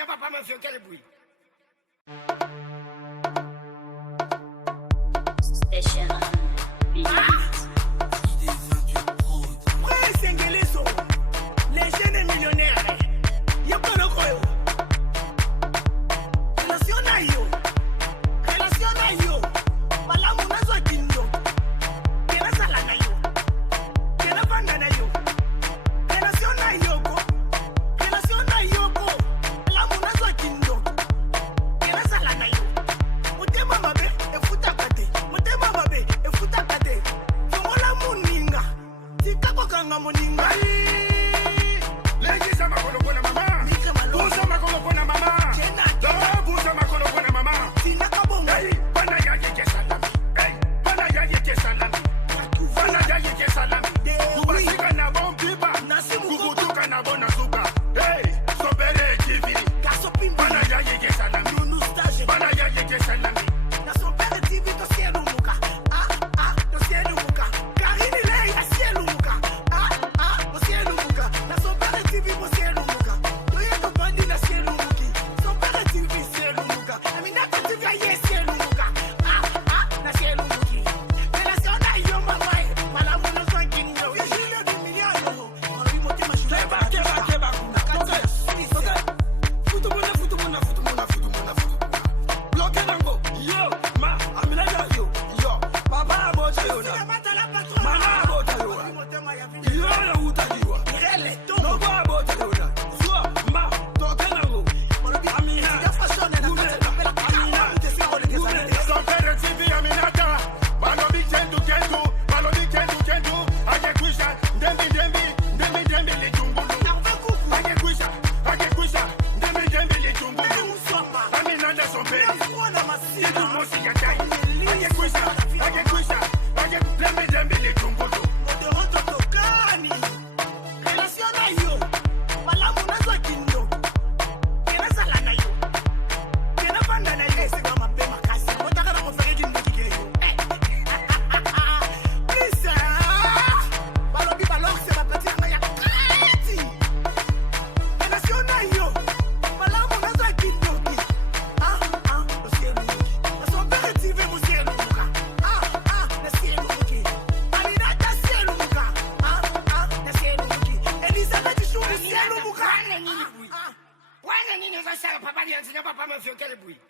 viens pas me faire quel bruit. Les jeunes millionnaires, y'a pas le croyo. Relation na yo, malamu nazo kindo. Kena sala na yo, kena banda na yo. Relation na yo ko, malamu nazo kindo. Kena sala na yo. Mutema mabe, efuta kate. Mutema mabe, efuta kate. Fongola muninga, tikako kanga muninga. Legi sama kono kona mama. Busa makolo kona mama. Busa makolo kona mama. Hey, bana ya ye salami. Hey, bana ya ye salami. Bana ya ye salami. Kubasika na bon pipa. Kukutuka na bona suka. Hey, sobere TV. Bana ya ye salami. Bana ya ye salami. Na sobere TV to cielo muka. To cielo muka. Karini lei a cielo muka. To cielo muka. Na sobere TV mo cielo muka. To ye to bandi na cielo muki. Sobere TV cielo muka. Aminata TV a ye cielo muka. Na cielo muki. Relation na yo mamai. Malamu no sanguinho. Vigilio de milhão. Mano, mo tema shule. Keba. Futumuna. Bloqué nango. Yo, ma, amina yo. Papa abota yo na. Mana abota yo. Yo ya utajiwa. No ba abota yo na. So, ma, toke nango. Amina. Son pere TV aminata. Balobi kendu. Ake kwisha. Ndembi le jungulu. Ake kwisha. Ndembi le jungulu. Aminata son pere. Idu mosi ya tai. Ake kwisha. Ndembi le jungulu. Papa, viens pas me faire quel bruit.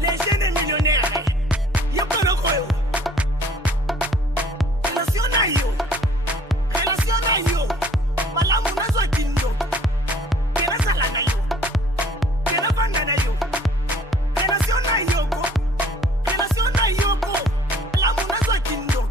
Les jeunes millionnaires, y'a pas le croyo. Relation na yo, malamu nazo kindo. Kena sala na yo, kena banda na yo. Relation na yo ko, malamu nazo kindo.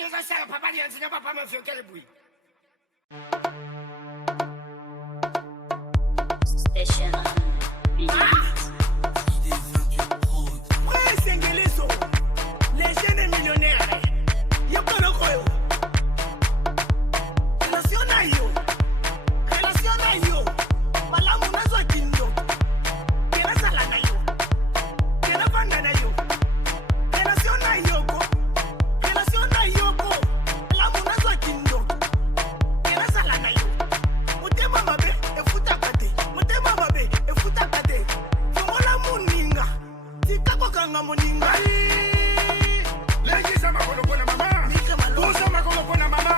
nini uzosala papa lianzi na papa me fait quel bruit? Special. Les jeunes millionnaires, yo kono koyo. Relation na yo, malamu nazo kindo. Kena sala na yo, kena banda na yo. Relation na yo ko, malamu nazo kindo. Kena sala na yo. Mutema mabe, efuta kate. Fongola muninga, tikako kanga muninga. Legi sama kono kona mama. Busa makolo kona mama.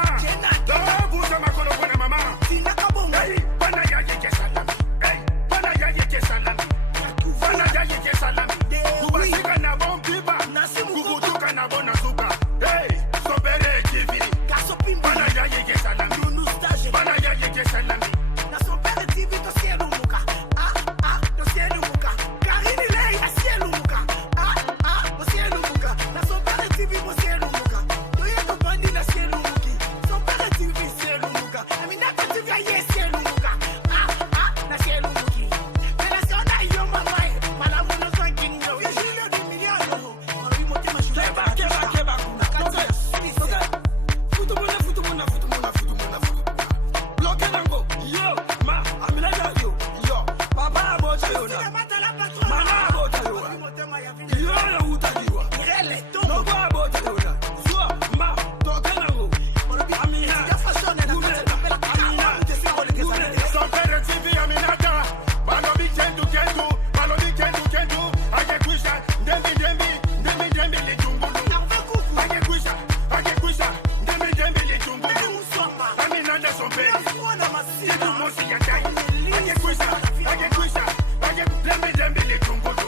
Busa makolo kona mama. Hey, bana yaje ke salami. Hey, bana yaje ke salami. Bana yaje ke salami. Kubasika na bombiba. Kukutuka na bona suka. Hey, sobere kiviri. Bana yaje ke salami. Bana yaje ke salami. Na son père TV to cielo muka. To cielo muka. Karini lei a cielo muka. To cielo muka. Na son père TV mo cielo muka. To yeto bandi na cielo muki. Son père TV cielo muka. Amina ka TV ye cielo muka. Na cielo muki. Relation na yo mama. Malamu no so kingo. Ye jilo di miliano. Mari mo tema shule. Keba. Bloqué nango. Yo, ma, amina yo. Yo, papa abota yo na. Mama abota yo. Yo ya utajiwa. No go abota yo na. Yo, ma, toke nango. Amina. Son père TV aminata. Balobi kendu. Ake kwisha. Ndembi le tumbulu. Ake kwisha. Ndembi le tumbulu. Amina de son père. Tout mosi ya tai. Ake kwisha. Ndembi le tumbulu.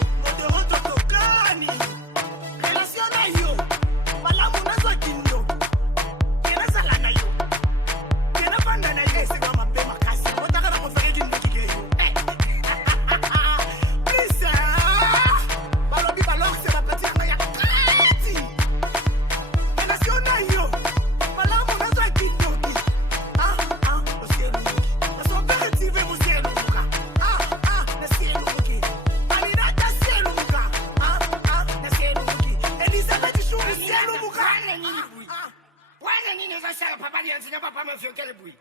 Relation na yo, malamu nazo kindo. Kena sala na yo, kena banda na yo. Sega mabe makasi, otaka na mofere kindo kike yo. Please, balobi balok se bapati na ya kreti. Relation na yo, malamu nazo kindo ki. O cielo muki. Na son père TV mo cielo muka. Na cielo muki. Aminata cielo muka. Na cielo muki. Elizabeth Shuri cielo muka. Wana nini uzosala papa lianzi na papa me fait quel bruit?